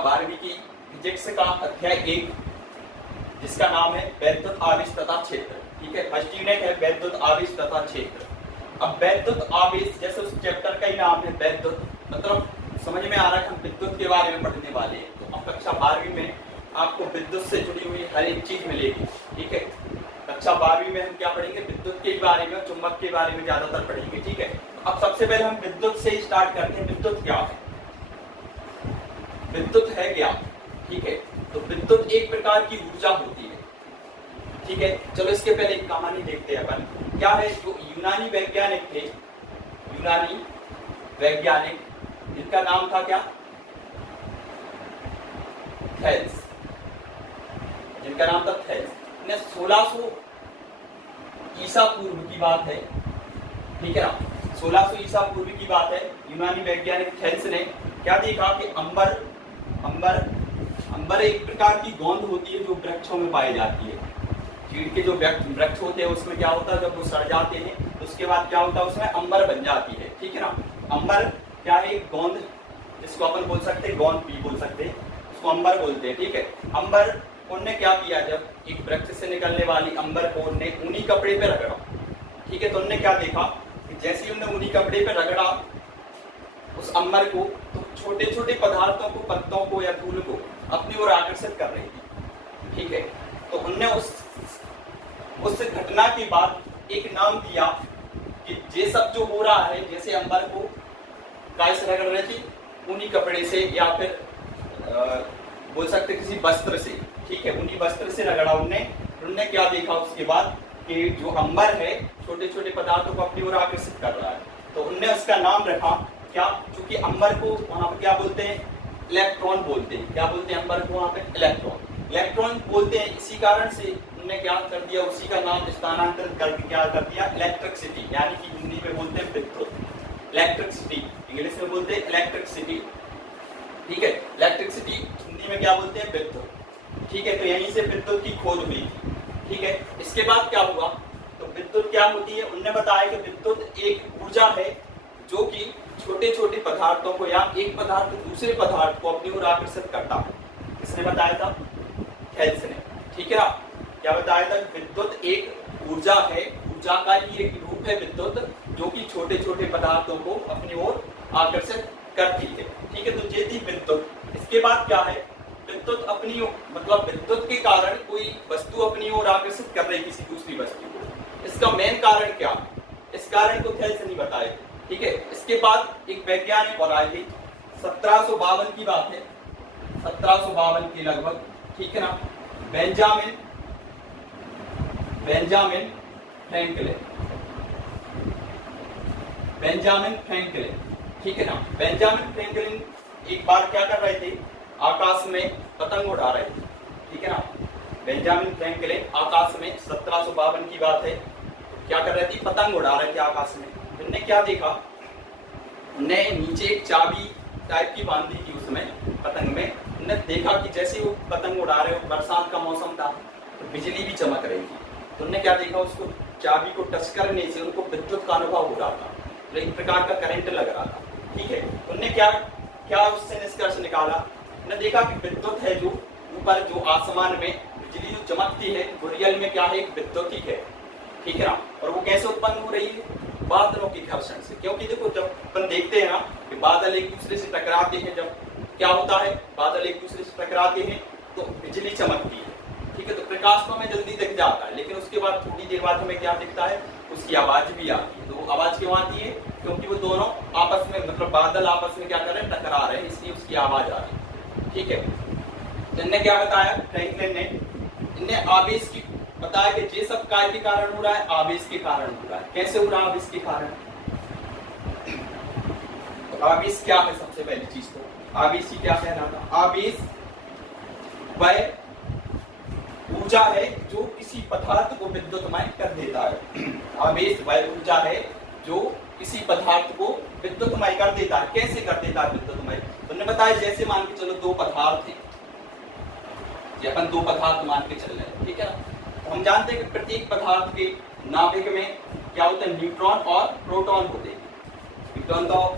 12वीं की फिजिक्स का अध्याय 1 जिसका नाम है वैद्युत आवेश तथा क्षेत्र। ठीक है, फर्स्ट यूनिट है वैद्युत आवेश तथा क्षेत्र। अब वैद्युत आवेश जैसे उस चैप्टर का ही नाम है वैद्युत, मतलब समझ में आ रहा है कि हम विद्युत के बारे में पढ़ने वाले हैं। तो अब कक्षा 12वीं में आपको विद्युत से जुड़ी हुई हर एक चीज मिलेगी। ठीक है, कक्षा 12वीं में हम क्या पढ़ेंगे, विद्युत के बारे में, चुंबक के बारे में ज्यादातर पढ़ेंगे। ठीक है, अब सबसे पहले हम विद्युत से ही स्टार्ट करते हैं। विद्युत क्या है? विद्युत है क्या? ठीक है, तो विद्युत एक प्रकार की ऊर्जा होती है। ठीक है, चलो इसके पहले एक कहानी देखते हैं अपन। क्या है, जो यूनानी वैज्ञानिक थे, यूनानी वैज्ञानिक, जिनका नाम था क्या, थेल्स, जिनका नाम था थेल्स, ने 1600 ईसा पूर्व की बात है। ठीक है ना, 1600 ईसा पूर्व की बात है। यूनानी वैज्ञानिक थेल्स ने क्या देखा कि अंबर एक प्रकार की गोंद होती है जो वृक्षों में पाई जाती है। चीड़ के जो वृक्ष होते हैं उसमें क्या होता है, जब वो सड़ जाते हैं तो उसके बाद क्या होता है, उसमें अंबर बन जाती है। ठीक है ना, अंबर क्या है, एक गोंद, जिसको अपन बोल सकते हैं गोंद भी बोल सकते हैं, उसको अंबर बोलते हैं। ठीक है, अंबर उनने क्या किया, जब एक वृक्ष से निकलने वाली अंबर को उनने ऊनी कपड़े पे रगड़ा। ठीक है, तो उनने क्या देखा कि जैसे ही उन्होंने ऊनी कपड़े पे रगड़ा उस अंबर को, तो छोटे छोटे पदार्थों को, पत्तों को या धूल को अपनी ओर आकर्षित कर रही थी। ठीक है, तो उनने उस घटना के बाद एक नाम दिया कि ये सब जो हो रहा है, जैसे अंबर को काय से रगड़ रही थी, ऊनी कपड़े से या फिर बोल सकते किसी वस्त्र से। ठीक है, ऊनी वस्त्र से रगड़ा उनने क्या देखा उसके बाद कि जो अंबर है छोटे छोटे पदार्थों को अपनी ओर आकर्षित कर रहा है। तो उनने उसका नाम रखा क्या, चूंकि अंबर को वहां पर क्या बोलते हैं, इलेक्ट्रॉन बोलते हैं। क्या बोलते हैं अंबर को वहां पे, इलेक्ट्रॉन बोलते हैं। इसी कारण से उन्होंने क्या कर दिया, उसी का नाम स्थानांतरित करके क्या कर दिया, इलेक्ट्रिसिटी, यानी कि हिंदी में बोलते हैं विद्युत, इलेक्ट्रिसिटी, इंग्लिश में बोलते हैं इलेक्ट्रिसिटी। ठीक है, इलेक्ट्रिसिटी हिंदी में क्या बोलते हैं, विद्युत। ठीक है, तो यहीं से विद्युत की खोज हुई। ठीक है, इसके बाद क्या हुआ, तो विद्युत क्या होती है, उन्होंने बताया कि विद्युत एक ऊर्जा है जो कि छोटे छोटे पदार्थों को या एक पदार्थ दूसरे पदार्थ को अपनी ओर आकर्षित करता है। किसने बताया था, थेल्स ने। ठीक है, क्या बताया था, विद्युत एक ऊर्जा है, ऊर्जा का ही एक रूप है विद्युत, जो कि छोटे छोटे पदार्थों को अपनी ओर आकर्षित करती है। ठीक है, तो ये थी विद्युत। इसके बाद क्या है, विद्युत अपनी मतलब विद्युत के कारण कोई वस्तु अपनी ओर आकर्षित कर रही किसी दूसरी वस्तु को, इसका मेन कारण क्या, इस कारण को थेल्स नहीं बताए। ठीक है, इसके बाद एक वैज्ञानिक और आए थे, 1752 की बात है, 1752 के लगभग। ठीक है ना, बेंजामिन फ्रैंकलिन। ठीक है ना, बेंजामिन फ्रैंकलिन एक बार क्या कर रहे थे, आकाश में पतंग उड़ा रहे थे। ठीक है ना, बेंजामिन फ्रैंकलिन आकाश में, 1752 की बात है, क्या कर रहे थे, पतंग उड़ा रहे थे आकाश में। उन्होंने क्या देखा, उन्होंने नीचे एक चाबी टाइप की बांधी थी उसमें पतंग में। उन्होंने देखा कि जैसे वो पतंग उड़ा रहे हो, बरसात का मौसम था, तो बिजली भी चमक रही थी। तो उन्होंने क्या देखा, उसको चाबी को टच करने से उनको विद्युत का अनुभव हो रहा था, तो एक प्रकार का करंट लग रहा था। ठीक है, उन्होंने क्या उससे निष्कर्ष निकाला, उन्होंने देखा कि विद्युत है जो ऊपर जो आसमान में बिजली जो चमकती है, वो रियल में क्या है, एक विद्युत ही है। ठीक है ना, और वो कैसे उत्पन्न हो रही है, बादलों के घर्षण से। क्योंकि देखो, जब अपन देखते हैं ना कि बादल एक दूसरे से टकराते हैं, जब क्या होता है, बादल एक दूसरे से टकराते हैं तो बिजली चमकती है। ठीक है, तो प्रकाश तो हमें जल्दी दिख जाता है, लेकिन उसके बाद थोड़ी देर बाद हमें क्या दिखता है, उसकी आवाज भी आती है। तो वो आवाज क्यों आती है, क्योंकि वो दोनों आपस में, मतलब बादल आपस में क्या कर रहे हैं, टकरा रहे हैं, इसलिए उसकी आवाज आ रही है। ठीक है, तो इन्होंने क्या बताया, फ्रैंकलिन ने, इन्हें आवेश की बताया कि ये सब काय के कारण हो रहा है, आवेश के कारण हो रहा है। कैसे हो रहा है आवेश के कारण, तो आवेश क्या है, सबसे पहली चीज तो आवेश ही क्या कहना था, आवेश वह ऊर्जा है जो किसी पदार्थ को विद्युतमय कर देता है। आवेश वह ऊर्जा है जो किसी पदार्थ को विद्युतमय कर देता है। कैसे कर देता है विद्युतमय, तुमने बताया, जैसे मान के चलो दो पदार्थ है, अपन दो पदार्थ मान के चल रहे हैं। ठीक है, हम जानते हैं कि प्रत्येक पदार्थ के नाभिक में क्या होता है, न्यूट्रॉन और प्रोटॉन होते हैं। न्यूट्रॉन तो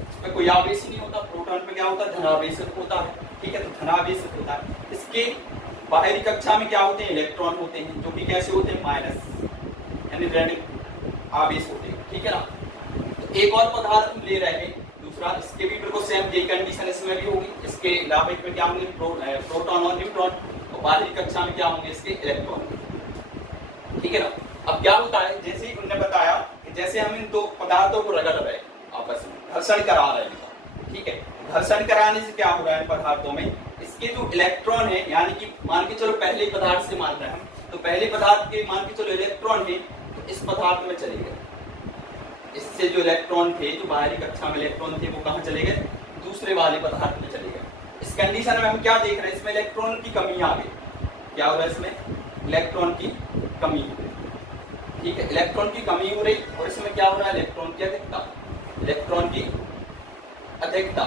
इसमें कोई आवेश नहीं होता, प्रोटॉन पे क्या होता है, धनावेश होता है। ठीक है, तो धनावेश होता है। इसके बाहरी कक्षा में क्या होते हैं, इलेक्ट्रॉन होते हैं, जो कि कैसे होते हैं, माइनस यानी ऋण आवेश होते हैं, ठीक है ना। तो एक और पदार्थ हम ले रहे हैं दूसरा, इसके भी बिल्कुल सेम यही कंडीशन इसमें भी होगी। इसके अलावा में क्या होंगे, प्रोटॉन और न्यूट्रॉन, और बाहरी कक्षा में क्या होंगे, इसके इलेक्ट्रॉन, ठीक है ना। अब क्या होता है, जैसे ही उन्होंने बताया कि जैसे हम इन दो पदार्थों को रगड़ रहे हैं, आपस में घर्षण करा रहे हैं, ठीक है, घर्षण कराने से क्या हो रहा है पदार्थों में, इसके जो इलेक्ट्रॉन है, यानी कि मान के चलो पहले पदार्थ से मान रहे हैं हम, तो पहले पदार्थ के मान के चलो इलेक्ट्रॉन है, तो इस पदार्थ में चले गए, इससे जो इलेक्ट्रॉन थे, जो बाहरी कक्षा में इलेक्ट्रॉन थे, वो कहाँ चले गए, दूसरे वाले पदार्थ में चले गए। इस कंडीशन में हम क्या देख रहे हैं, इसमें इलेक्ट्रॉन की कमी आ गई। क्या हो रहा है, इसमें इलेक्ट्रॉन की कमी हो रही, ठीक है, इलेक्ट्रॉन की कमी हो रही, और इसमें क्या हो रहा है, इलेक्ट्रॉन की अधिकता, इलेक्ट्रॉन की अधिकता,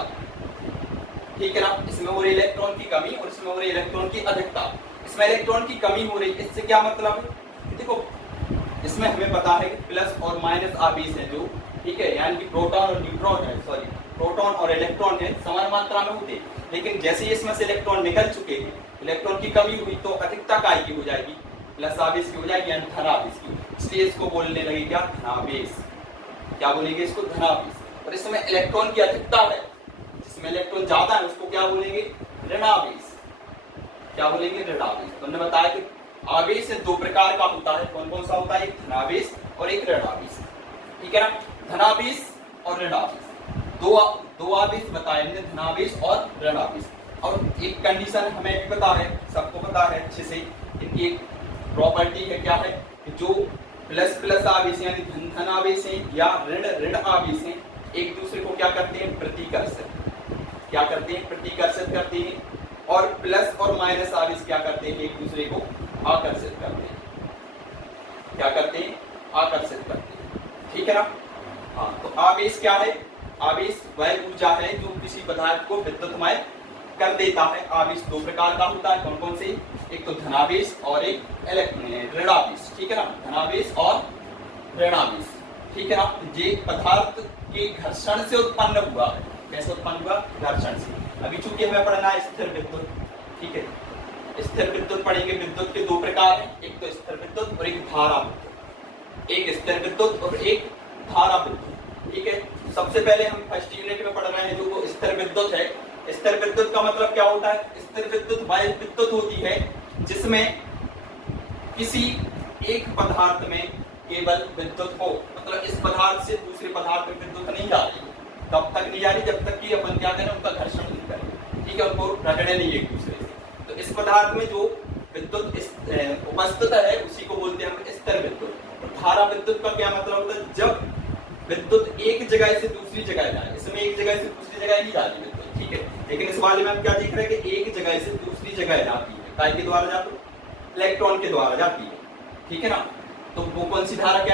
ठीक है ना। इसमें हो रही इलेक्ट्रॉन की कमी और इसमें हो रही इलेक्ट्रॉन की अधिकता। इसमें इलेक्ट्रॉन की कमी हो रही, इससे क्या मतलब है, देखो इसमें हमें पता है कि प्लस और माइनस आवेश है जो, ठीक है, यानी कि प्रोटॉन और न्यूट्रॉन है, सॉरी प्रोटॉन और इलेक्ट्रॉन है, समान मात्रा में होते हैं, लेकिन जैसे इसमें से इलेक्ट्रॉन निकल चुके हैं, इलेक्ट्रॉन की कमी हुई, तो अधिकता काय की हो जाएगी, प्लस आवेश की हो जाएगी, यानी धनावेश की, इसलिए इसको बोलने लगे क्या, धनावेश। क्या बोलेंगे इसको, धनावेश। और इसमें इलेक्ट्रॉन की अधिकता है, जिसमें इलेक्ट्रॉन ज्यादा है, उसको क्या बोलेंगे, ऋणावेश। क्या बोलेंगे, ऋणावेश। तो हमने बताया कि आवेश दो प्रकार का होता है, कौन कौन सा होता है, एक धनावेश और एक ऋणावेश, ठीक है ना। धनावेश और ऋणावेश, दो आवेश बताए हमने, धनावेश और ऋणावेश। और एक कंडीशन हमें भी पता है, सबको पता है अच्छे से, इनकी एक प्रॉपर्टी है, क्या है, जो प्लस प्लस आवेश यानी धन धन आवेश है या ऋण ऋण आवेश है, एक दूसरे को क्या करते हैं, प्रतिकर्षित, क्या करते हैं, प्रतिकर्षित करते हैं, और प्लस और माइनस आवेश क्या करते हैं, एक दूसरे को आकर्षित करते हैं, क्या करते हैं, आकर्षित करते हैं, ठीक है ना। हाँ, तो आवेश क्या है, आवेश वह ऊर्जा है जो किसी पदार्थ को विद्युतमय कर देता है। आवेश दो प्रकार का होता है, कौन कौन से, एक तो धनावेश और एक ऋणावेश, ठीक है ना, धनावेश और ऋणावेश, ठीक है ना। ये पदार्थ के घर्षण से उत्पन्न हुआ है, कैसे उत्पन्न हुआ, घर्षण से। अभी चूंकि हमें पढ़ना है स्थिर विद्युत, ठीक है, स्थिर विद्युत पढ़ेंगे। विद्युत के दो प्रकार हैं, एक तो स्थिर विद्युत और एक धारा विद्युत, एक स्थिर विद्युत और एक धारा विद्युत, ठीक है। सबसे पहले हम फर्स्ट यूनिट में पढ़ रहे हैं जो स्थिर विद्युत है। स्थिर विद्युत का मतलब क्या होता है, स्थिर विद्युत वह विद्युत होती है जिसमें किसी एक पदार्थ में केवल विद्युत हो, मतलब इस पदार्थ से दूसरे पदार्थ में विद्युत नहीं जा रही, तब तक नहीं जा रही जब तक कि अपन क्या करें, उनका घर्षण नहीं करें, ठीक है, उनको रगड़े नहीं एक दूसरे से। तो इस पदार्थ में जो विद्युत उपस्थित है उसी को बोलते हैं हम स्थिर विद्युत। धारा विद्युत का क्या मतलब होता है, जब विद्युत एक जगह से दूसरी जगह जाए, इसमें एक जगह से दूसरी जगह नहीं जाती विद्युत, ठीक है, लेकिन इस वाले में हम क्या देख रहे हैं कि एक जगह से दूसरी जगह जाती है, काय के द्वारा जाती है, इलेक्ट्रॉन के द्वारा जाती है, ठीक है ना। तो वो कौन सी धारा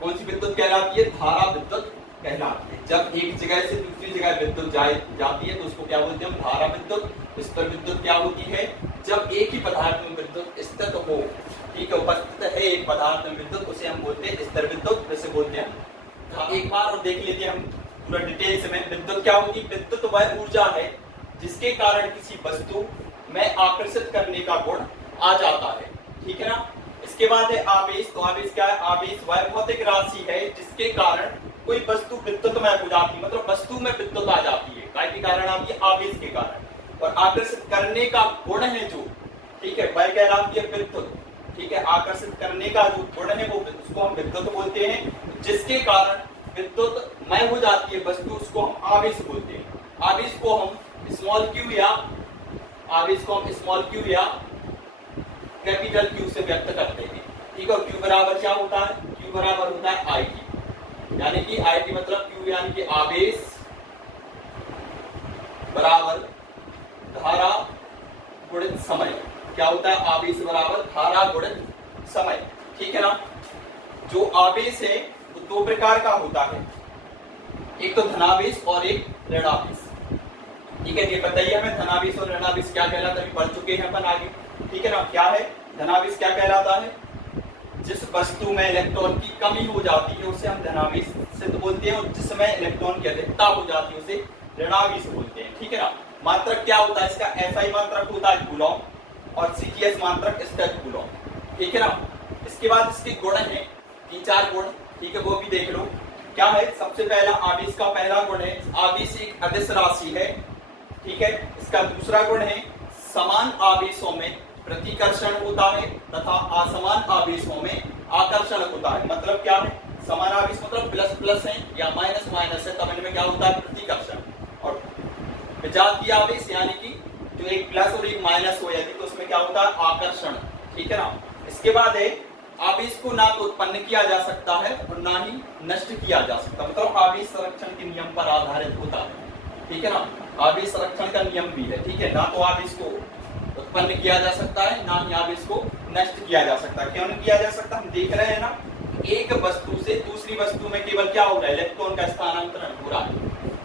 कौन सी विद्युत कहलाती है, धारा विद्युत कहलाती है। जब एक जगह से दूसरी जगह विद्युत जाती है तो उसको क्या बोलते हैं, धारा विद्युत। स्थिर विद्युत क्या होती है, जब एक ही पदार्थ में विद्युत स्थित हो, ठीक है, उपस्थित है एक पदार्थ में विद्युत, उसे हम बोलते हैं स्थिर विद्युत, वैसे बोलते हैं। एक बार और देख लेते हैं हम पूरा डिटेल्स में। विद्युत क्या होगी, विद्युत वह ऊर्जा है जिसके कारण किसी वस्तु में आकर्षित करने का गुण आ जाता है, ठीक है ना। इसके बाद है आवेश। तो आवेश क्या है, आवेश वह भौतिक राशि है जिसके कारण कोई वस्तु विद्युतमय हो जाती है, मतलब वस्तु में विद्युत आ जाती है, काय के कारण आती है, आवेश के कारण। और आकर्षित करने का गुण है जो, ठीक है, वह कहलाती है विद्युत, ठीक है, आकर्षित करने का जो गुण है वो उसको हम विद्युत बोलते हैं, जिसके कारण विद्युत मय हो जाती है वस्तु, उसको हम आवेश बोलते हैं। आवेश को हम स्मॉल क्यू या कैपिटल क्यू से व्यक्त करते हैं, ठीक है। और क्यू बराबर क्या होता है, क्यू बराबर होता है आई टी, यानी कि आई टी मतलब क्यू यानी कि आवेश बराबर धारा गुणित समय। क्या होता है, आवेश बराबर धारा गुणित समय, ठीक है ना। जो आवेश है वो दो प्रकार का होता है, एक तो धनावेश और एक ऋणावेश, ठीक है। ये बताइए हमें धनावेश और ऋणावेश क्या कहलाता है, अभी पढ़ चुके हैं अपन आगे, ठीक है ना। क्या है धनावेश, क्या कहलाता है, जिस वस्तु में इलेक्ट्रॉन की कमी हो जाती है उसे हम धनावेश से तो बोलते हैं, और जिसमें इलेक्ट्रॉन की अधिकता हो जाती है उसे ऋणावेश बोलते हैं, ठीक है ना। मात्रक क्या होता है इसका, SI मात्रक होता है कूलॉम और CGS मात्रक स्टेट कूलॉम, ठीक है ना। इसके बाद इसके गुण है 3-4 गुण, ठीक है, वो भी देख लो। क्या है, सबसे पहला आवेश का पहला गुण है आवेश एक अदिश राशि है, ठीक है। इसका दूसरा गुण है समान आवेशों में प्रतिकर्षण होता है तथा असमान आवेशों में आकर्षण होता है। मतलब क्या है, समान आवेश मतलब प्लस प्लस है या माइनस माइनस है, तब इनमें क्या होता है प्रतिकर्षण। और विजातीय आवेश यानी कि जो एक प्लस और एक माइनस हो जाती तो उसमें क्या होता है आकर्षण, ठीक है ना। इसके बाद है आवेश को ना तो उत्पन्न किया जा सकता है और ना ही नष्ट किया जा सकता, मतलब आवेश संरक्षण के नियम पर आधारित होता है, ठीक है ना। आवेश संरक्षण का नियम भी है, ठीक है, ना तो आवेश को उत्पन्न किया जा सकता है ना ही आवेश को नष्ट किया जा सकता है। क्यों नहीं किया जा सकता, हम देख रहे हैं ना, एक वस्तु से दूसरी वस्तु में केवल क्या हो रहा है, इलेक्ट्रॉन का स्थानांतरण हो रहा है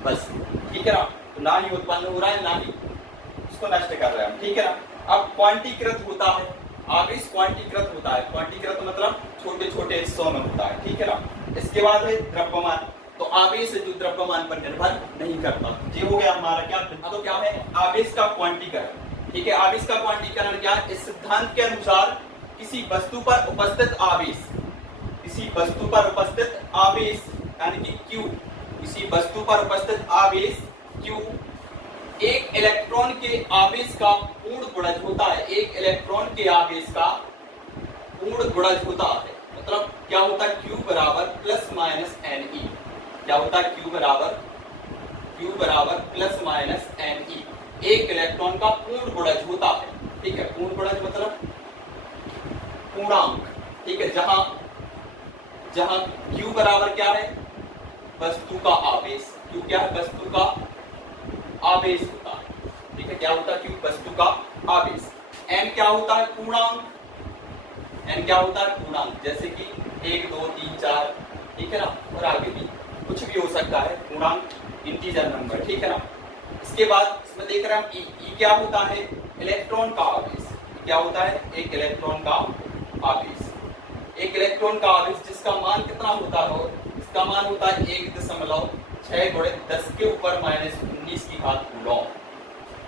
बस, ठीक है ना। तो ना ही उत्पन्न हो रहा है ना ही उसको नष्ट कर रहे हैं, ठीक है ना। अब क्वांटीकृत होता है, आवेश क्वांटीकृत होता है, क्वांटीकृत मतलब छोटे छोटे हिस्सों में होता है, ठीक है ना। इसके बाद है द्रव्यमान, तो आवेश जो द्रव्यमान पर निर्भर नहीं करता। ये हो गया हमारा क्या, तो क्या है आवेश का क्वांटीकरण, ठीक है। आवेश का क्वांटीकरण क्या है, इस सिद्धांत के अनुसार किसी वस्तु पर उपस्थित आवेश, किसी वस्तु पर उपस्थित आवेश यानी कि Q, किसी वस्तु पर उपस्थित आवेश Q एक इलेक्ट्रॉन के आवेश का पूर्ण गुणज होता है, एक इलेक्ट्रॉन के आवेश का पूर्ण गुणज होता है। मतलब क्या होता है, Q बराबर प्लस माइनस Ne, क्या होता है Q बराबर प्लस माइनस Ne, एक इलेक्ट्रॉन का पूर्ण गुणज होता है, ठीक है। पूर्ण गुणज मतलब पूर्णांक, ठीक है, जहां Q बराबर क्या है, वस्तु का आवेश, Q क्या है, वस्तु का आवेश होता है, ठीक है। क्या होता है Q, वस्तु का आवेश। N क्या होता है, पूर्णांक, N क्या होता है पूर्णांक, जैसे कि 1 2 3 4, ठीक है ना, और आगे भी कुछ भी हो सकता है, पूर्णांक इंटीजर नंबर, ठीक है ना। इसके बाद इसमें देख रहे हैं E क्या होता है, इलेक्ट्रॉन का आवेश, क्या होता है, एक इलेक्ट्रॉन का आवेश, एक इलेक्ट्रॉन का आवेश जिसका मान कितना होता हो, इसका मान होता है 1.6 गुणित 10 के ऊपर माइनस 19 की घात कूलॉम,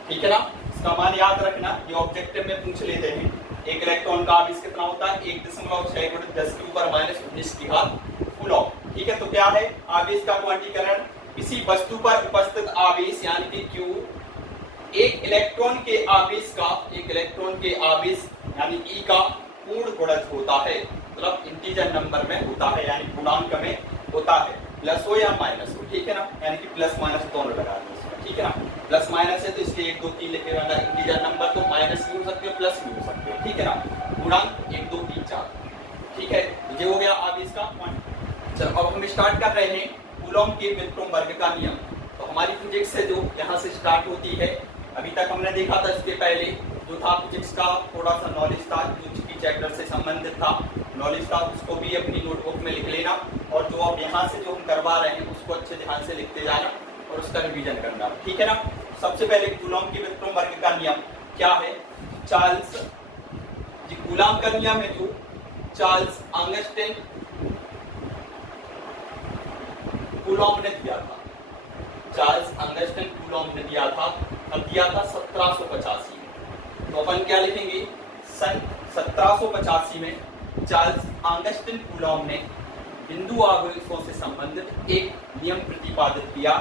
ठीक है ना। इसका मान याद रखना, ये ऑब्जेक्टिव में पूछ लेते हैं, एक इलेक्ट्रॉन का आवेश कितना होता है 1.6 गुणित 10 के ऊपर माइनस 19 की घात कूलॉम, ठीक है। तो क्या है आवेश का क्वांटीकरण, किसी वस्तु पर उपस्थित आवेश यानी कि Q एक इलेक्ट्रॉन के आवेश का, एक इलेक्ट्रॉन के आवेश यानी E का पूर्ण गुणज होता है, मतलब इंटीजर नंबर में होता है यानी पूर्णांक में होता है, प्लस हो या माइनस हो, ठीक है ना, यानी कि प्लस माइनस दोनों लगा दें इसमें, ठीक है ना। प्लस माइनस है तो इसलिए 1 2 3 लिखे रहना, इंटीजर नंबर तो माइनस भी हो सकते हैं प्लस भी हो सकते हैं, ठीक है ना। पूर्णांक 1 2 3 4, ठीक है। ये हो गया आवेश का पॉइंट। चलो अब हम स्टार्ट कर रहे हैं कूलॉम के विल्ट्रॉन वर्ग का नियम। तो हमारी फिजिक्स है जो यहाँ से स्टार्ट होती है, अभी तक हमने देखा था इसके पहले जो था फिजिक्स का थोड़ा सा नॉलेज था, जो की चैप्टर से संबंधित था नॉलेज था, उसको भी अपनी नोटबुक में लिख लेना, और जो अब यहाँ से जो हम करवा रहे हैं उसको अच्छे ध्यान से लिखते जाना और उसका रिवीजन करना, ठीक है ना। सबसे पहले कूलॉम के विल्ट्रॉन वर्ग का नियम क्या है, चार्ल्स जी कूलॉम का नियम है जो चार्ल्स आंगस्टाइन कूलॉम ने दिया था, चार्ल्स आंगस्टाइन कूलॉम ने दिया था, अब दिया था 1785 में। तो अपन क्या लिखेंगे, सन 1785 में चार्ल्स आंगस्टाइन कूलॉम ने बिंदु आवेशों से संबंधित एक नियम प्रतिपादित किया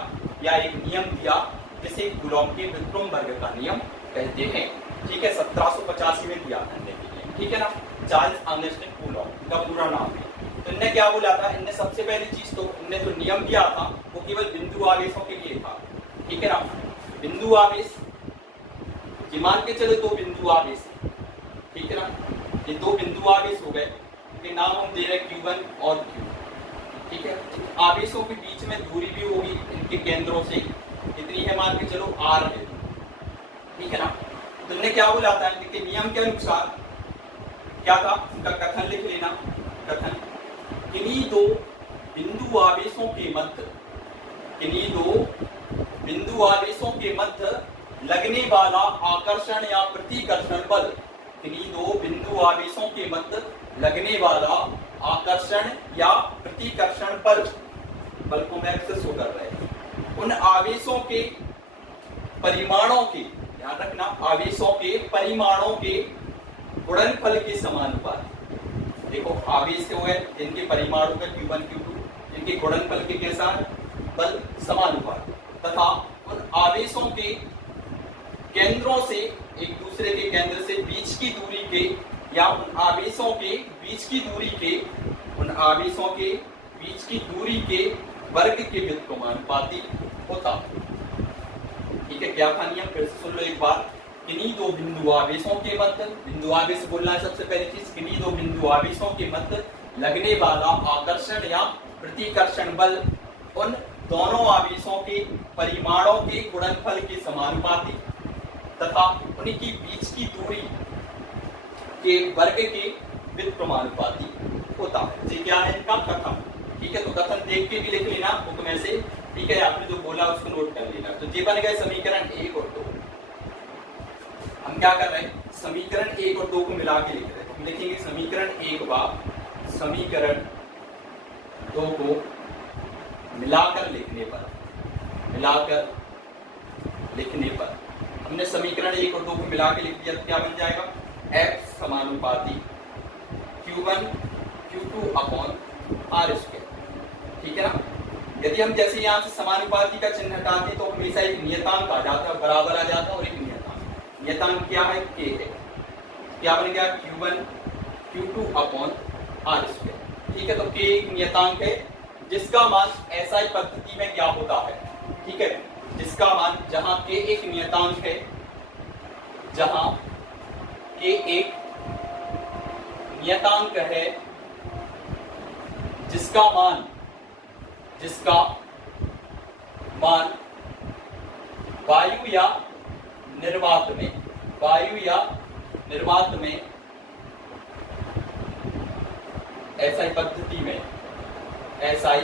या एक नियम दिया जिसे कूलॉम के विल्ट्रॉन वर्ग का नियम कहते हैं, ठीक है। 1785 में दिया करने के लिए, ठीक है ना, चार्ल्स आंगस्टाइन कूलॉम का पूरा नाम है। तो इनने क्या बोला था, इनने सबसे पहली चीज तो इनने जो नियम दिया था वो केवल बिंदु आवेशों के लिए था, ठीक है ना। बिंदु आवेश ये मान के चलो 2 बिंदु आवेश, ठीक है ना, ये 2 बिंदु आवेश हो गए, इनके नाम हम दे रहे हैं Q1 और Q, ठीक है। आवेशों के बीच में दूरी भी होगी इनके केंद्रों से, इतनी है मान के चलो R है, ठीक है ना। तो इनने क्या बोला था, इनके नियम के अनुसार क्या था, उनका कथन लिख लेना, कथन किन्हीं 2 बिंदु आवेशों के मध्य, किन्हीं 2 बिंदु आवेशों के मध्य लगने वाला आकर्षण या प्रतिकर्षण बल, किन्हीं 2 बिंदु आवेशों के मध्य लगने वाला आकर्षण या प्रतिकर्षण बल, बल को मैं एक्सेस कर रहे हैं, उन आवेशों के परिमाणों के, ध्यान रखना, आवेशों के परिमाणों के गुणनफल के समानुपाती। देखो आवेश हुए जिनके परिमाणों का Q1 Q2, जिनके गुणनफल के कैसा बल समानुपाती, तथा उन आवेशों के केंद्रों से, एक दूसरे के केंद्र से बीच की दूरी के, या उन आवेशों के बीच की दूरी के, उन आवेशों के बीच की दूरी के वर्ग के व्युत्क्रमानुपाती होता। ठीक है, क्या था नियम, फिर से सुन लो एक बार। किन्हीं दो बिंदु आवेशों के मध्य, बिंदु आवेश बोलना है सबसे पहली चीज, किन्हीं दो बिंदु आवेशों के मध्य लगने वाला आकर्षण या प्रतिकर्षण बल उन दोनों आवेशों के परिमाणों के गुणनफल के समानुपाती तथा उनकी बीच की दूरी के वर्ग के व्युत्क्रमानुपाती होता है। ये क्या है इनका कथन। ठीक है, तो कथन देख के भी लिख लेना बुक में से। ठीक है, आपने जो बोला उसको नोट कर लेना। तो ये बन गए समीकरण 1 और 2। हम क्या कर रहे हैं, समीकरण 1 और 2 को मिला के लिख रहे हैं। हम लिखेंगे समीकरण 1 व समीकरण 2 को मिलाकर लिखने पर, मिलाकर लिखने पर हमने समीकरण 1 और 2 को मिला के लिख दिया तो क्या बन जाएगा, F समानुपाती Q1 Q2 upon R square. ठीक है ना। यदि हम जैसे यहाँ से समानुपाती का चिन्ह हटाते हैं तो हमेशा एक नियतांक आ जाता है, बराबर आ जाता है, और एक नियतांक, नियतांक क्या है, K है। क्या बन गया, Q1 Q2 upon R square. ठीक है, तो K एक नियतांक है जिसका मान SI पद्धति में क्या होता है। ठीक है, जिसका मान, जहां K एक नियतांक है, जहां K एक नियतांक है जिसका मान वायु या निर्वात में, वायु या निर्वात में SI पद्धति में, SI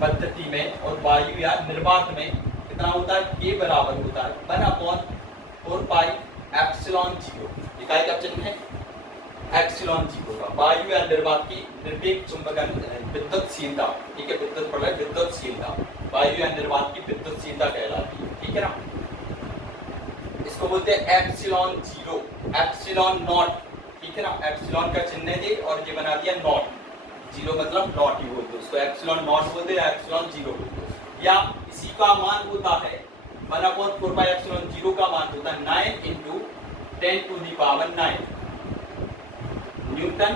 पद्धति में और वायु या निर्वात में कितना होता है, K बराबर होता है 1/4 पाई एप्सिलॉन 0। इकाई का चिन्ह है एप्सिलॉन 0 का। वायु या निर्वात की निरपेक्ष चुंबकन विद्युतशीलता, ठीक है, विद्युत पढ़ रहे, विद्युतशीलता, वायु या निर्वात की विद्युतशीलता कहलाती है। ठीक है ना। इसको बोलते हैं एप्सिलॉन 0, एप्सिलॉन नॉट। ठीक है ना, एप्सिलॉन का चिन्ह दे और ये बना दिया नॉट, 0 मतलब नॉट ही बोलते हैं उसको, एप्सिलॉन नॉट बोलते हैं, एप्सिलॉन 0 बोलते हैं। या इसी का मान होता है 1/4 पाई एप्सिलॉन 0 का मान होता है 9 × 10⁹ न्यूटन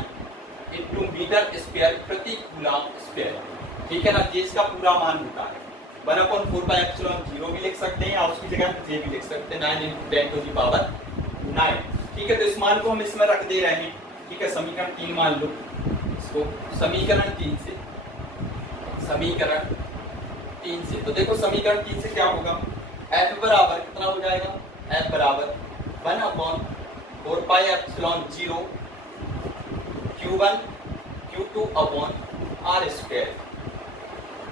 इंटू मीटर स्क्वायर प्रति कूलम स्क्वायर। ठीक है ना, ये इसका पूरा मान होता है। 1/4 पाई एप्सिलॉन 0 भी लिख सकते हैं और उसकी जगह ये भी लिख सकते हैं 9 × 10⁹। ठीक है, तो इस मान को हम इसमें रख दे रहे हैं। ठीक है, समीकरण 3 मान लो इसको, समीकरण 3 से, समीकरण 3 से। तो देखो समीकरण 3 से क्या होगा, F बराबर कितना हो जाएगा, F बराबर 1/4 pi epsilon 0 Q1 Q2 upon R square.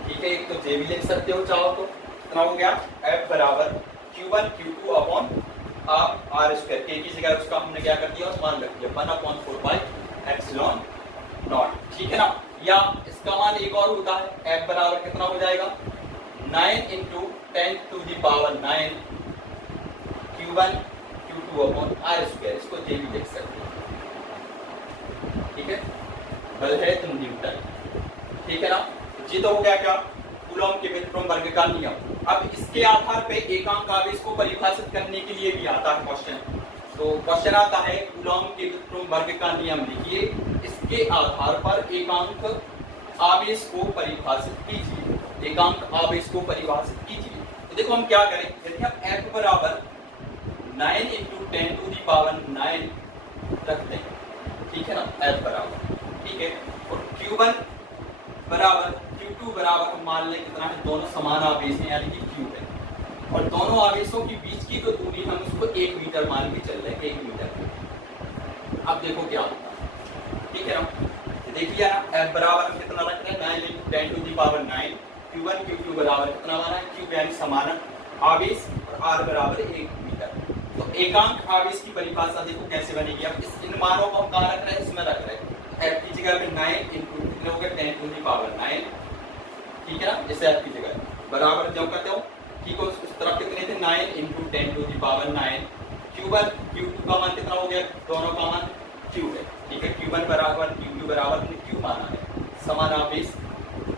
ठीक है, एक तो जे भी लिख सकते हो चाहो तो। कितना हो गया, F बराबर Q1 Q2 upon R square. के की जगह उसका हमने क्या कर दिया, मान रख दिया 1/4 पाई एप्सिलॉन नॉट। ठीक है ना। या इसका मान एक और होता है, F बराबर कितना हो जाएगा, 9 × 10⁹ Q1 Q2 upon R square. इसको जे भी लिख सकते हैं। ठीक है, बल है तो न्यूटन। ठीक है ना। जी तो हो गया क्या, कूलॉम के व्युत्क्रम वर्ग का नियम। अब इसके आधार पे एकांक आवेश को परिभाषित करने के लिए भी आता है क्वेश्चन। तो क्वेश्चन आता है कूलॉम के व्युत्क्रम वर्ग का नियम लिखिए, इसके आधार पर एकांक आवेश को परिभाषित कीजिए, एकांक आवेश को परिभाषित कीजिए। तो देखो हम क्या करें, यदि हम F बराबर 9 × 10⁹ रखते हैं। ठीक है ना, F बराबर, ठीक है, और Q1 बराबर Q2 बराबर हम मान लें कितना है, दोनों समान आवेश हैं यानी कि Q है, और दोनों आवेशों के बीच की जो दूरी हम उसको 1 मीटर मान के चल रहे हैं, 1 मीटर। अब देखो क्या होता है। ठीक है ना, देखिए ना, F बराबर हम कितना रख रहे हैं, 9 × 10⁹ Q1 Q2 बराबर कितना माना है, Q यानी समान आवेश, और R बराबर 1 मीटर। तो एकांक आवेश की परिभाषा देखो कैसे बनेगी। अब इन मानों को हम कहाँ रख रहे हैं, इसमें रख रहे हैं। F की जगह पे 9 × कितने हो गए, 10⁹ 9। ठीक है ना, जैसे F की जगह बराबर जब करते हो ठीक है, उस तरफ कितने थे 9 × 10⁹ Q1 Q2 का मान कितना हो गया, दोनों का मान Q है, ठीक है, Q1 बराबर Q2 बराबर Q माना है, समान आवेश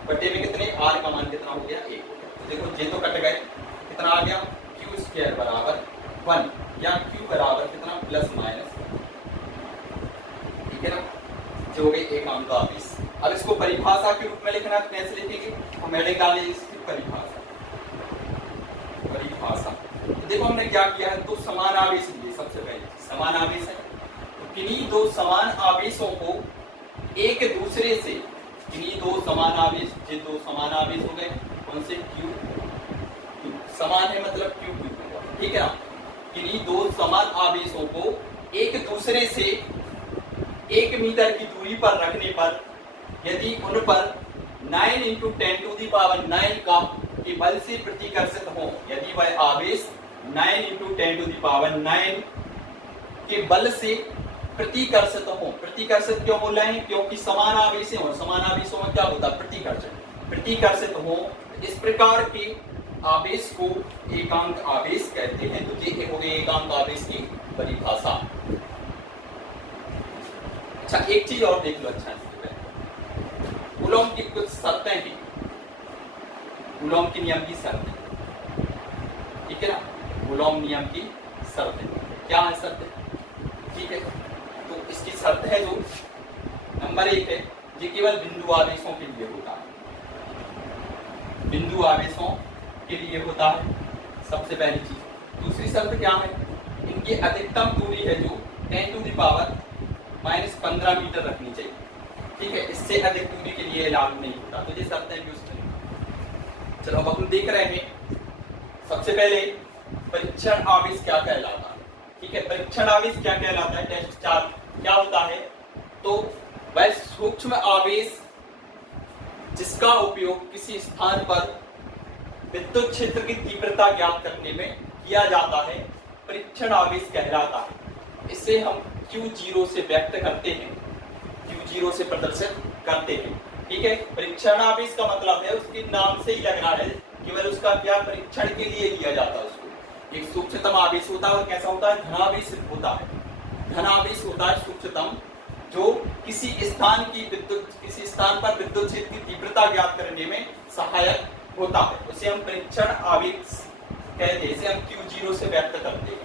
बटे में कितने R का मान कितना हो गया 1 हो गया। तो देखो ये तो कट गए, कितना आ गया Q² बराबर 1 या Q बराबर कितना ±, ठीक है ना, जो हो गई एकांक आवेश। अब इसको परिभाषा के रूप में लिखना कैसे लिखेंगे, हम हेडिंग डालें इसकी परिभाषा। तो देखो हमने क्या किया है, दो समान आवेश लिए, सबसे पहले समान आवेश है, तो किन्हीं दो समान आवेशों को एक दूसरे से, किन्हीं दो समान आवेश, ये दो समान आवेश हो गए, कौन से Q समान है मतलब Q, ठीक है ना, किन्हीं दो समान आवेशों को एक दूसरे से 1 मीटर की दूरी पर रखने पर यदि उन पर 9 × 10⁹ का के बल से प्रतिकर्षित हो, यदि वह आवेश 9 × 10⁹ के बल से प्रतिकर्षित हो, प्रतिकर्षित क्यों बोल रहे हैं, क्योंकि समान आवेश हो, समान आवेशों में क्या होता है प्रतिकर्षण, प्रतिकर्षित हो, इस प्रकार के आवेश को एकांक आवेश कहते हैं। तो ये हो गई एकांक आवेश की परिभाषा। अच्छा एक चीज और देख लो, अच्छा कूलॉम की कुछ शर्तें भी, कूलॉम के नियम की शर्तें, ठीक है ना, कूलॉम नियम की शर्तें क्या है, शर्तें, ठीक है, तो इसकी शर्त है जो नंबर 1 है, ये केवल बिंदु आवेशों के लिए होता है, बिंदु आवेशों के लिए होता है, सबसे पहली चीज। दूसरी शर्त क्या है, इनकी अधिकतम दूरी है जो 10⁻⁻15 मीटर रखनी चाहिए, ठीक है, इससे अधिक दूरी के लिए लागू नहीं होता। तो ये शर्तें भी उसमें। चलो अब हम देख रहे हैं, सबसे पहले परीक्षण आवेश क्या कहलाता है, ठीक है, परीक्षण आवेश क्या कहलाता है, टेस्ट चार्ज क्या होता है, तो वह सूक्ष्म आवेश जिसका उपयोग किसी स्थान पर विद्युत क्षेत्र की तीव्रता ज्ञात करने में किया जाता है, परीक्षण आवेश कहलाता है। इसे हम Q0 से व्यक्त करते हैं, Q0 से प्रदर्शित करते हैं, ठीक है। परीक्षण आवेश का मतलब है, उसके नाम से ही लग रहा है, केवल उसका क्या परीक्षण के लिए लिया जाता है उसको। एक सूक्ष्मतम आवेश होता है और कैसा होता है, धनावेश होता है, धनावेश होता है सूक्ष्मतम, जो किसी स्थान पर विद्युत क्षेत्र की तीव्रता ज्ञात करने में सहायक होता है, उसे हम परीक्षण आवेश कहते हैं, इसे हम Q0 से व्यक्त करते हैं,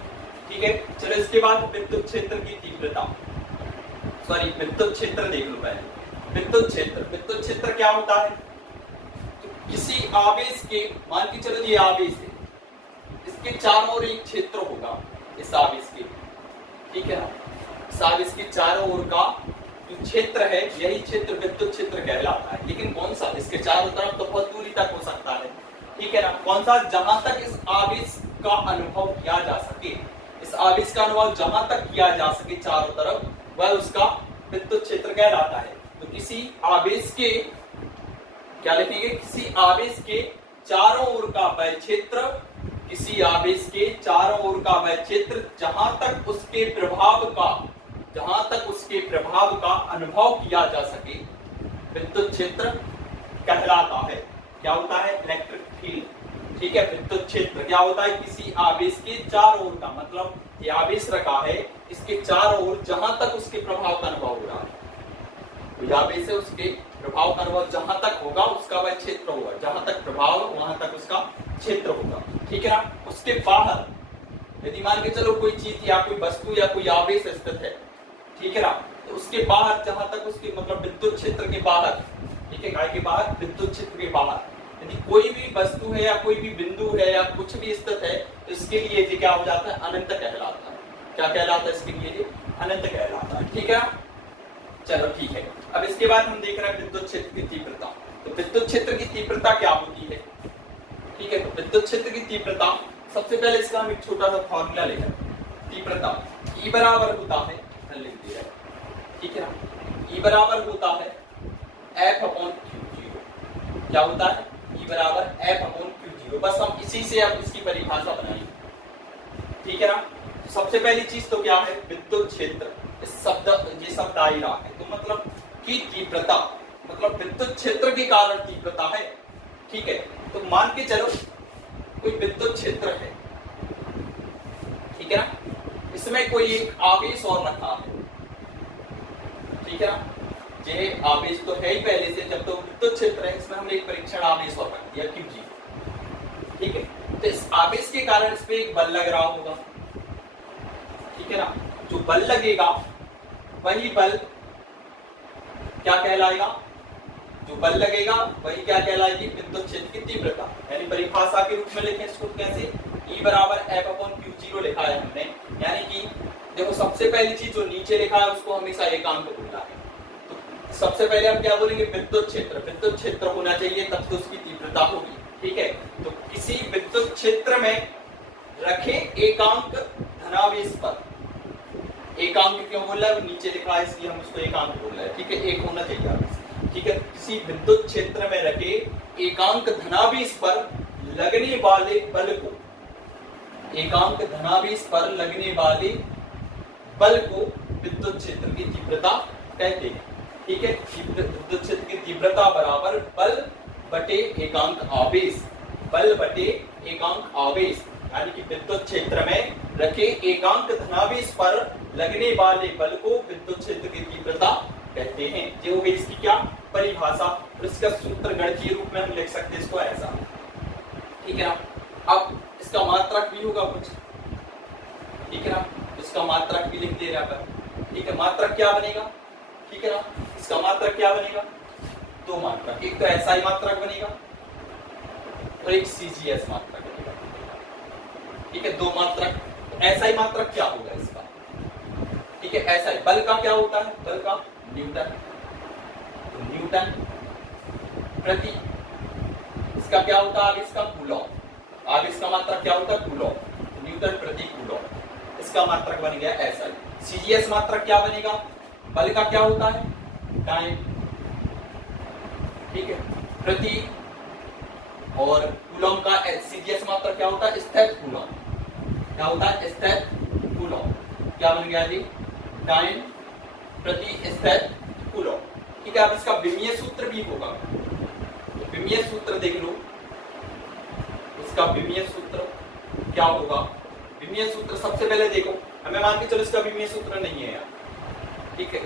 ठीक है। चलो इसके बाद विद्युत क्षेत्र की तीव्रता, सॉरी विद्युत क्षेत्र देख लो पहले। विद्युत क्षेत्र क्या होता है, तो किसी आवेश के, मान के चलो ये आवेश है, इसके चारों ओर एक क्षेत्र होगा इस आवेश के, ठीक है ना, इस आवेश के चारों ओर का जो क्षेत्र है, यही क्षेत्र विद्युत क्षेत्र कहलाता है। लेकिन कौन सा, इसके चारों तरफ तो बहुत दूरी तक हो सकता है, ठीक है ना, कौन सा, जहां तक इस आवेश का अनुभव किया जा सके, इस आवेश का अनुभव जहां तक किया जा सके चारों तरफ, वह उसका विद्युत क्षेत्र कहलाता है। तो किसी आवेश के, क्या लिखेंगे, किसी आवेश के चारों ओर का वह क्षेत्र, किसी आवेश के चारों ओर का वह क्षेत्र जहां तक उसके प्रभाव का अनुभव किया जा सके, विद्युत क्षेत्र कहलाता है। क्या होता है, इलेक्ट्रिक फील्ड, ठीक है। विद्युत क्षेत्र क्या होता है, किसी आवेश के चारों ओर का, मतलब ये आवेश रखा है, इसके चारों ओर जहां तक उसके प्रभाव का अनुभव हो रहा है, तो आवेश है, उसके प्रभाव का अनुभव जहां तक होगा उसका वह क्षेत्र होगा, जहां तक प्रभाव वहां तक उसका क्षेत्र होगा, ठीक है ना। उसके बाहर यदि मान के चलो कोई चीज या कोई वस्तु या कोई आवेश स्थित है, ठीक है ना, तो उसके बाहर जहां तक उसके मतलब विद्युत क्षेत्र के बाहर, ठीक है, के बाहर विद्युत क्षेत्र के बाहर यदि कोई भी वस्तु है या कोई भी बिंदु है या कुछ भी स्थित है, तो इसके लिए ये क्या हो जाता है, अनंत कहलाता है। क्या कहलाता है, इसके लिए अनंत कहलाता है, ठीक है। चलो ठीक है, अब इसके बाद हम देख रहे हैं विद्युत क्षेत्र की तीव्रता। तो विद्युत क्षेत्र की तीव्रता क्या होती है, ठीक है। तो विद्युत क्षेत्र की तीव्रता, सबसे पहले इसका हम एक छोटा सा फॉर्मूला लेंगे। तीव्रता E बराबर होता है, लिख दिया, ठीक है ना, E बराबर होता है F/Q0। क्या होता है, E बराबर F/Q0। बस हम इसी से अब इसकी परिभाषा बनाएंगे, ठीक है ना। सबसे पहली चीज तो क्या है, विद्युत क्षेत्र, इस शब्द, ये शब्द दायरा है, तो मतलब की तीव्रता, मतलब विद्युत क्षेत्र के कारण तीव्रता है, ठीक है। तो मान के चलो कोई विद्युत क्षेत्र है, ठीक है ना, इसमें कोई एक आवेश और रखा है, ठीक है ना, ये आवेश तो है ही पहले से, जब तो विद्युत क्षेत्र है, इसमें हमने एक परीक्षण आवेश और रख दिया QG, ठीक है। तो इस आवेश के कारण इस पे एक बल लग रहा होगा, ठीक है ना, जो बल लगेगा वही बल क्या कहलाएगा, जो बल लगेगा वही क्या कहलाएगी, विद्युत क्षेत्र की तीव्रता। यानी परिभाषा के रूप में लिखें इसको कैसे, E बराबर F/Q0 लिखा है हमने, यानी कि देखो सबसे पहली चीज जो नीचे लिखा है उसको हमेशा एकांक बोलना है। तो सबसे पहले हम क्या बोलेंगे, विद्युत क्षेत्र, विद्युत क्षेत्र होना चाहिए तब तो उसकी तीव्रता होगी, ठीक है। तो किसी विद्युत क्षेत्र में रखे एकांक धनावेश पर, एकांक क्यों बोल रहा है, नीचे लिखा है इसलिए हम उसको एकांक बोल रहे हैं, ठीक है, एक होना चाहिए आवेश, ठीक है। किसी विद्युत क्षेत्र में रखे एकांक धनावेश पर लगने वाले बल को, एकांक धनावेश पर लगने वाले बल को विद्युत क्षेत्र की तीव्रता कहते हैं, ठीक है। विद्युत क्षेत्र की तीव्रता बराबर बल बटे एकांक आवेश, बल बटे एकांक आवेश, यानी कि विद्युत क्षेत्र में रखे एकांक धनावेश पर लगने वाले बल को विद्युत क्षेत्र की तीव्रता कहते हैं। ये हो गई इसकी क्या परिभाषा, और इसका सूत्र गणितीय रूप में हम लिख सकते हैं इसको ऐसा, ठीक है ना। अब इसका मात्रक भी होगा कुछ, ठीक है ना, इसका मात्रक भी लिख दे रहा है, ठीक है। मात्रक क्या बनेगा, ठीक है ना, इसका मात्रक क्या बनेगा, दो मात्रक, एक तो SI मात्रक बनेगा और एक CGS मात्रक बनेगा, ठीक है, दो मात्रक। SI मात्रक क्या होगा इसका, ठीक है, SI बल का क्या होता है, बल का न्यूटन, तो न्यूटन प्रति, इसका क्या होता है, इसका कूलॉम, आगे इसका मात्रक क्या होता है, कूलॉम, न्यूटन प्रति कूलॉम, इसका मात्रक बन गया SI। CGS मात्रक क्या बनेगा, बल का क्या होता है, टाइम, ठीक है, प्रति, और कूलॉम का CGS मात्रक क्या होता है, स्थिर कूलॉम, क्या होता है, स्थिर कूलॉम, क्या बन गया जी, टाइम प्रति स्थिर कूलॉम, ठीक है। अब इसका विमीय सूत्र भी होगा, तो विमीय सूत्र देख लो, इसका विमीय सूत्र क्या होगा, विमीय सूत्र सबसे पहले देखो, हमें मान के चलो इसका विमीय सूत्र नहीं है यार, ठीक है,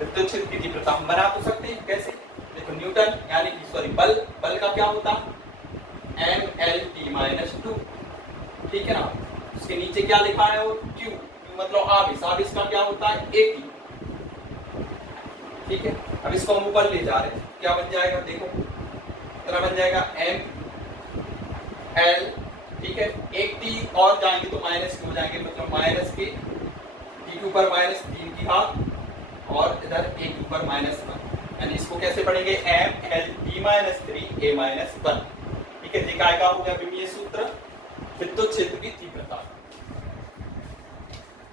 विद्युत क्षेत्र की तीव्रता हम बना तो सकते हैं, कैसे, देखो न्यूटन यानी कि सॉरी बल, बल का क्या होता है MLT-2, ठीक है ना, उसके नीचे क्या लिखा है वो Q, मतलब आवेश, आवेश का क्या होता है AT, ठीक है। अब इसको हम ऊपर ले जा रहे हैं, क्या बन जाएगा, देखो कितना बन जाएगा ML, ठीक है, एक T और जाएंगे तो माइनस के हो जाएंगे, मतलब माइनस के T के ऊपर माइनस 3 की घात और इधर A के ऊपर -1, यानी इसको कैसे पढ़ेंगे MLT-3A-1, ठीक है। देखा का हो गया विमीय सूत्र, विद्युत क्षेत्र की तीव्रता।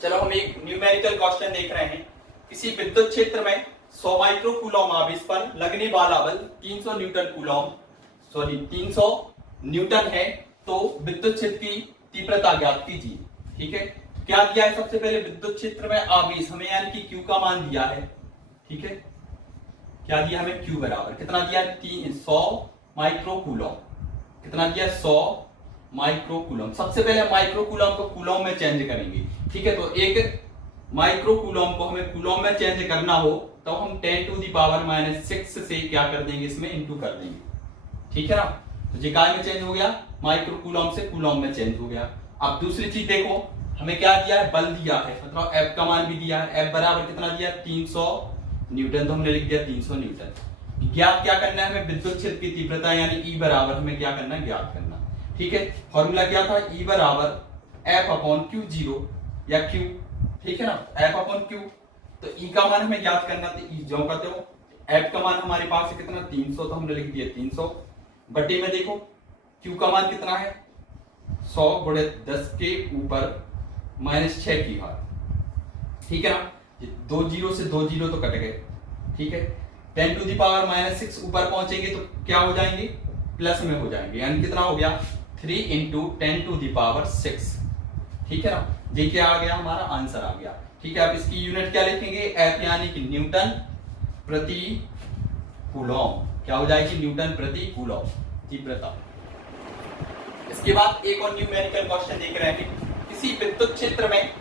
चलो हम एक न्यूमेरिकल क्वेश्चन देख रहे हैं, किसी विद्युत क्षेत्र में 100 माइक्रो कूलॉम आवेश पर लगने वाला बल 300 न्यूटन कूलॉम, सॉरी 300 न्यूटन है, तो विद्युत क्षेत्र की तीव्रता ज्ञात कीजिए, ठीक है। क्या दिया है, सबसे पहले विद्युत क्षेत्र में आवेश हमें यानी कि Q का मान दिया है, ठीक है, क्या दिया हमें Q बराबर कितना दिया है 100 माइक्रो कूलॉम, कितना दिया 100 माइक्रो कूलॉम। सबसे पहले माइक्रो कूलॉम को कूलॉम में चेंज करेंगे, ठीक है, तो एक माइक्रो कूलॉम को हमें कूलॉम में चेंज करना हो तो हम 10⁻⁻6 से क्या कर देंगे, इसमें इंटू कर देंगे, ठीक है ना। तो ये काय में चेंज हो गया, माइक्रो कूलॉम से कूलॉम में चेंज हो गया। अब दूसरी चीज देखो, हमें क्या दिया है, बल दिया है, मतलब F का मान भी दिया है, F बराबर कितना दिया 300 न्यूटन, तो हमने लिख दिया 300 न्यूटन। ज्ञात क्या करना है हमें, विद्युत क्षेत्र की तीव्रता यानी E बराबर हमें क्या करना है, ज्ञात करना, ठीक है। फॉर्मूला क्या था, E बराबर F/Q0 या Q, ठीक है ना, F/Q, तो E का मान हमें ज्ञात करना, तो E जो कहते हो F का मान हमारे पास है कितना 300, तो हमने लिख दिया 300 बटे में देखो Q का मान कितना है 100 गुणे 10 के ऊपर -6 की घात, ठीक है ना, दो जीरो से दो जीरो तो कट गए, ठीक है। 10⁻⁻6 ऊपर पहुंचेंगे तो क्या हो जाएंगे, प्लस में हो जाएंगे, यानी कितना हो गया 3 × 10⁻6, ठीक है ना। ये क्या आ गया, हमारा आंसर आ गया, ठीक है। अब इसकी यूनिट क्या लिखेंगे, F यानी कि न्यूटन प्रति कूलॉम, क्या हो जाएगी न्यूटन प्रति कूलॉम तीव्रता। इसके बाद एक और न्यूमेरिकल क्वेश्चन देख रहे हैं। किसी विद्युत क्षेत्र में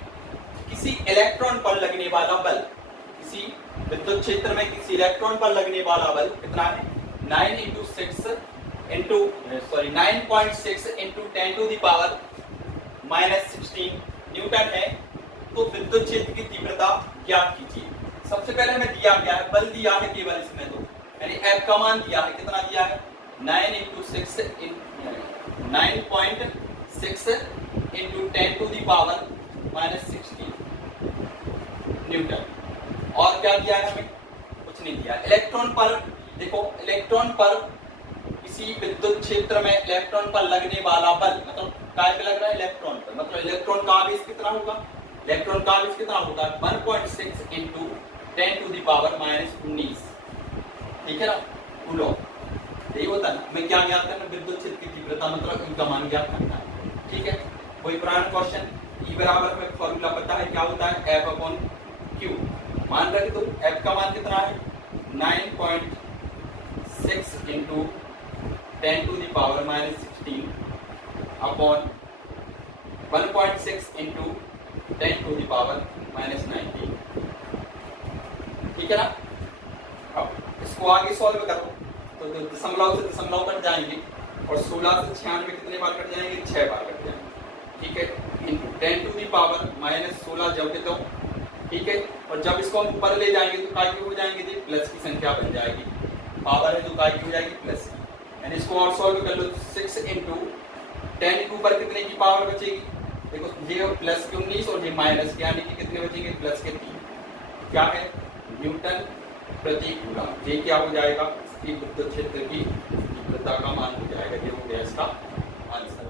किसी इलेक्ट्रॉन पर लगने वाला बल, किसी विद्युत क्षेत्र में किसी इलेक्ट्रॉन पर लगने वाला बल कितना है? 9.6 into 10 to the power -16 Newton है। तो विद्युत क्षेत्र की तीव्रता ज्ञात कीजिए। सबसे पहले हमें दिया क्या है? बल दिया है केवल इसमें, तो यानी F का मान दिया है, कितना दिया है? 9.6 into 10 to the power -16 Newton. और क्या दिया है हमें? कुछ नहीं दिया। इलेक्ट्रॉन पर देखो, इलेक्ट्रॉन पर किसी विद्युत क्षेत्र में इलेक्ट्रॉन पर लगने वाला बल, मतलब काय पे लग रहा है? इलेक्ट्रॉन पर, मतलब इलेक्ट्रॉन का आवेश कितना होगा? इलेक्ट्रॉन का आवेश कितना होगा? 1.6 into 10 to the power -19, ठीक है ना, कूलॉम। यही होता है ना, मैं क्या ज्ञात करना? विद्युत क्षेत्र की तीव्रता, मतलब इनका मान ज्ञात करना है, ठीक है। कोई पुराना क्वेश्चन, E बराबर में फॉर्मूला पता है क्या होता है? F/Q। मान रखे तो F का मान कितना है? 9.6 into 10 to the power -16 upon 1.6 into 10 to the power -19, ठीक है ना। अब इसको आगे सॉल्व करो तो दशमलव से दशमलव कट जाएंगे, और 16 से 96 कितने बार कट जाएंगे? 6 बार कट जाएंगे, ठीक है। इंटू 10 to the power -16 जब के तो, ठीक है। और जब इसको हम ऊपर ले जाएंगे तो काय की हो जाएंगे? प्लस की संख्या बन जाएगी, पावर है जो काय की हो जाएगी? प्लस की। यानी इसको और सॉल्व कर लो, 6 into 10 के ऊपर कितने की पावर बचेगी? देखो, ये प्लस के 19 और ये माइनस के, यानी कि कितने बचेंगे? प्लस के 3। क्या है? न्यूटन प्रति कूलम। ये क्या हो जाएगा? इसकी विद्युत क्षेत्र की तीव्रता का मान हो जाएगा। ये हो गया इसका आंसर।